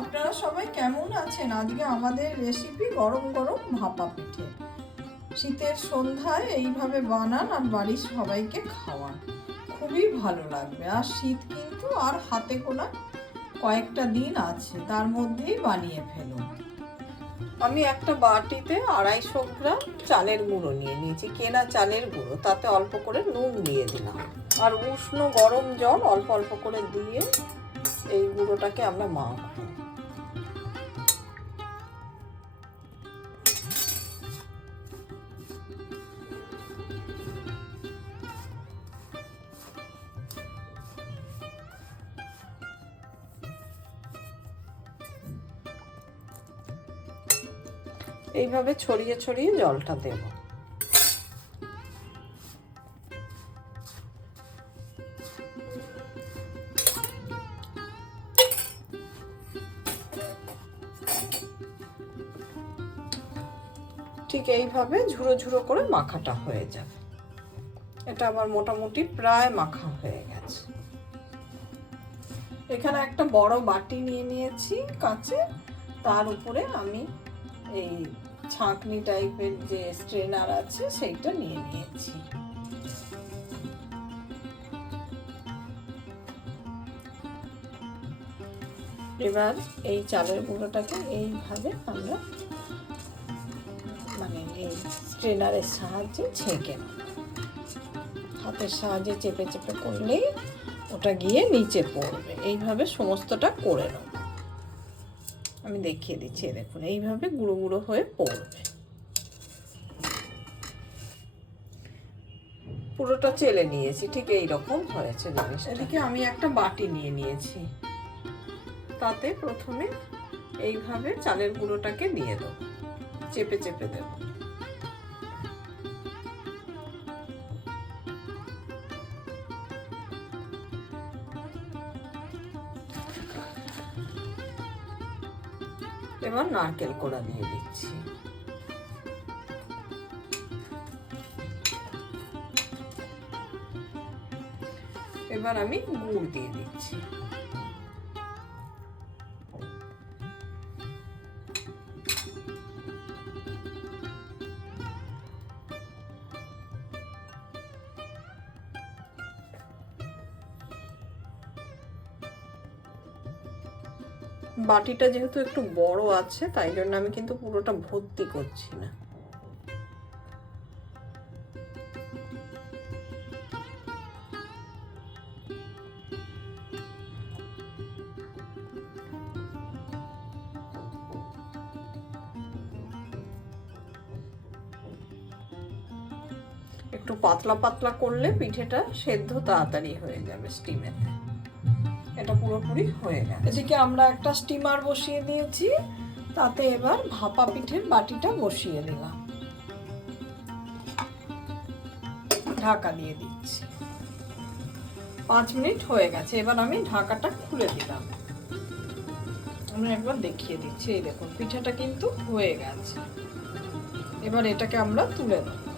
আপনারা সবাই কেমন আছেন? আজকে আমাদের রেসিপি গরম গরম ভাপা পিঠে। শীতের সন্ধ্যায় এইভাবে বানান আর বাড়ির সবাইকে খাওয়ান, খুবই ভালো লাগবে। আর শীত কিন্তু আর হাতে গোনা কয়েকটা দিন আছে, তার মধ্যেই বানিয়ে ফেলুন। আমি একটা বাটিতে 250 গ্রাম চালের গুঁড়ো নিয়ে নিয়েছি, কেনা চালের গুঁড়ো। তাতে অল্প করে নুন দিয়ে দিলাম আর উষ্ণ গরম জল অল্প অল্প করে দিয়ে এই গুঁড়োটাকে আমরা মাখবো। এইভাবে ছড়িয়ে ছড়িয়ে জলটা দেব। ঠিক এইভাবে ঝুড়ো ঝুড়ো করে মাখাটা হয়ে যাবে। এটা আমার মোটামুটি প্রায় মাখা হয়ে গেছে। এখানে একটা বড় বাটি নিয়ে নিয়েছি কাঁচে, তার উপরে আমি এই ছাঁকনি টাইপের যে স্ট্রেনার আছে সেইটা নিয়ে নিয়েছি। এবার এই চালের গুঁড়োটাকে এইভাবে আমরা এই স্ট্রেনারের সাহায্যে ছেঁকে নেব। হাতের সাহায্যে চেপে চেপে করলেই ওটা গিয়ে নিচে পড়বে। এইভাবে সমস্তটা করে নেব। আমি দেখিয়ে দিচ্ছি, দেখুন এইভাবে গুঁড়ো গুঁড়ো হয়ে পড়বে। পুরোটা চেলে নিয়েছি, ঠিক এইরকম হয়েছে জিনিসটা। এদিকে আমি একটা বাটি নিয়ে নিয়েছি, তাতে প্রথমে এইভাবে চালের গুঁড়োটাকে দিয়ে দেবো, চেপে চেপে দেব। এবার নারকেল কোড়া দিয়ে দিচ্ছি। এবার আমি গুড় দিয়ে দিচ্ছি। বাটিটা যেহেতু একটু বড় আছে, তাই জন্য আমি কিন্তু পুরোটা ভর্তি করছি না। একটু পাতলা পাতলা করলে পিঠেটা সেদ্ধ তাড়াতাড়ি হয়ে যাবে স্টিমেতে। এটা পুরোপুরি হয়ে গেছে। এদিকে আমরা একটা স্টিমার বসিয়ে দিয়েছি, তাতে এবার ভাপা পিঠের বাটিটা বসিয়ে দিলাম, ঢাকা দিয়ে দিচ্ছি। 5 মিনিট হয়ে গেছে। এবার আমি ঢাকাটা খুলে দিলাম। আমি একবার দেখিয়ে দিচ্ছি। এই দেখুন পিঠাটা কিন্তু হয়ে গেছে। এবার এটাকে আমরা তুলে নেব।